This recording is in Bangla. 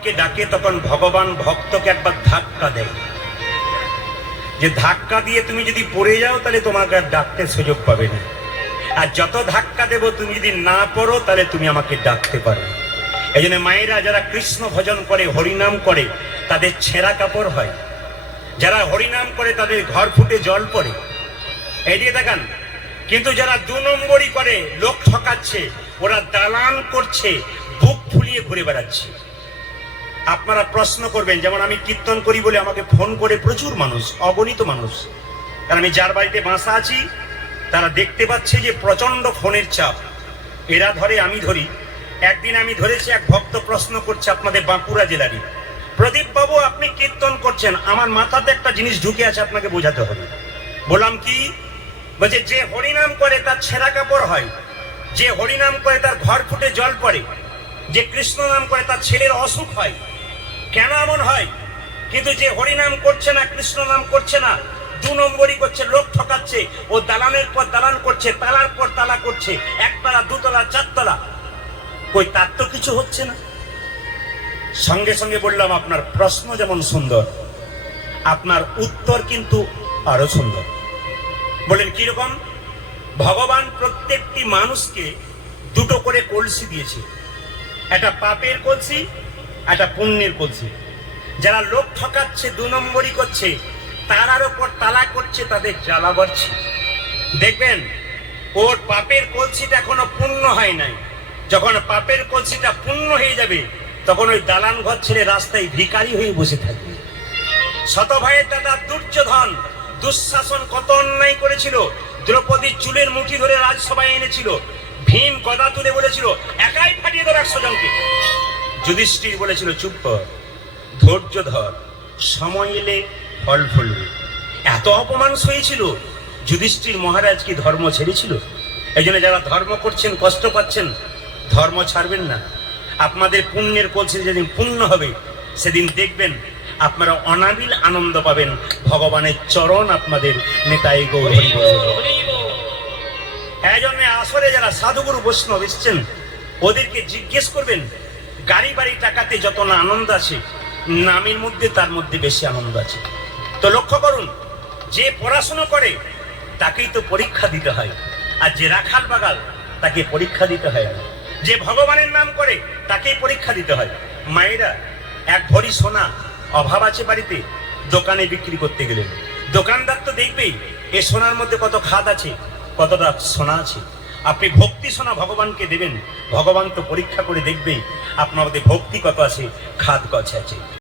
ভগবানকে ডাকে তখন ভগবান ভক্তকে একবার ধাক্কা দেয়, যে ধাক্কা দিয়ে তুমি যদি পড়ে যাও তাহলে তোমাকে আর ডাকতে সুযোগ পাবে না, আর যত ধাক্কা দেব তুমি যদি না পড়ো তাহলে তুমি আমাকে ডাকতে পারো। এই জন্য মায়েরা যারা কৃষ্ণ ভজন করে, হরিনাম করে, তাদের ছেঁড়া কাপড় হয়। যারা হরিনাম করে তাদের ঘর ফুটে জল পড়ে। এদিকে দেখান। কিন্তু যারা 2 নম্বরই করে, লোক ঠকাচ্ছে, ওরা দালান করছে, বুক ফুলিয়ে ঘুরে বেড়াচ্ছে। আপনারা প্রশ্ন করবেন, যেমন আমি কীর্তন করি বলে আমাকে ফোন করে প্রচুর মানুষ, অগণিত মানুষ, কারণ আমি যার বাড়িতে বাসা আছি তারা দেখতে পাচ্ছে যে প্রচন্ড ফোনের চাপ, এরা ধরে আমি ধরি। একদিন আমি ধরেছি, এক ভক্ত প্রশ্ন করছে আপনাদের বাঁকুড়া জেলারই, প্রদীপ বাবু আপনি কীর্তন করছেন, আমার মাথাতে একটা জিনিস ঢুকে আছে, আপনাকে বোঝাতে হবে। বললাম কি? বলছে যে হরিনাম করে তার ছেঁড়া কাপড় হয়, যে হরিনাম করে তার ঘর ফুটে জল পড়ে, যে কৃষ্ণ নাম করে তার ছেলের অসুখ হয়। কেন এমন হয়? কিন্তু যে হরিনাম করছে না, কৃষ্ণ নাম করছে না, 2 নম্বরই করছে, লোক ঠকাচ্ছে, ও দালানের পর দালান করছে, তালার পর তালা করছে, 1 তলা 2 তলা 4 তলা, কই তার তো কিছু হচ্ছে না। সঙ্গে সঙ্গে বললাম আপনার প্রশ্ন যেমন সুন্দর, আপনার উত্তর কিন্তু আরো সুন্দর। বলেন কিরকম? ভগবান প্রত্যেকটি মানুষকে 2টো করে কলসি দিয়েছে, একটা পাপের কলসি, একটা পুণ্যের কলসি। যারা লোক ঠকাচ্ছে, 2 নম্বরই করছে, তারার ওপর তালা করছে, তাদের জ্বালা বাড়ছে। দেখবেন ওর পাপের কলসিটা এখনো পূর্ণ হয় নাই, যখন পাপের কলসিটা পূর্ণ হয়ে যাবে তখন ওই দালান ঘর ছেড়ে রাস্তায় ভিখারি হয়ে বসে থাকবে। শত ভাইয়ের দাদা দুর্যোধন দুঃশাসন কত অন্যায় করেছিল, দ্রৌপদীর চুলের মুঠি ধরে রাজসভায় এনেছিল, ভীম গদা তুলে বলেছিল একাই ফাটিয়ে দেব 100 জনকে। যুধিষ্ঠির বলেছিল চুপ কর, ধৈর্য ধর, সময় এলে ফল ফলবে। এত অপমান সয়েছিল, যুধিষ্ঠির মহারাজ কি ধর্ম ছেড়েছিল? এই জন্য যারা ধর্ম করছেন, কষ্ট পাচ্ছেন, ধর্ম ছাড়বেন না। আপনাদের পুণ্যের কলসি যেদিন পূর্ণ হবে সেদিন দেখবেন আপনারা অনাবিল আনন্দ পাবেন। ভগবানের চরণ আপনাদের নেতাই গৌর হরি বল। এই জন্য আসরে যারা সাধুগুরু বৈষ্ণব এসছেন ওদেরকে জিজ্ঞেস করবেন, গাড়ি বাড়ি টাকাতে যত না আনন্দ আছে, নামের মধ্যে তার মধ্যে বেশি আনন্দ আছে। তো লক্ষ্য করুন, যে পড়াশোনা করে তাকেই তো পরীক্ষা দিতে হয়, আর যে রাখাল বাগাল তাকে পরীক্ষা দিতে হয় না। যে ভগবানের নাম করে তাকেই পরীক্ষা দিতে হয়। মায়েরা, 1 ভরি সোনা অভাব আছে বাড়িতে, দোকানে বিক্রি করতে গেলেন, দোকানদার তো দেখবেই এ সোনার মধ্যে কত খাদ আছে, কতটা সোনা আছে। আপনি ভক্তি সোনা ভগবানকে দেবেন, ভগবান তো পরীক্ষা করে দেখবেই আপনার মধ্যে ভক্তি কত আছে, খাদ কত আছে।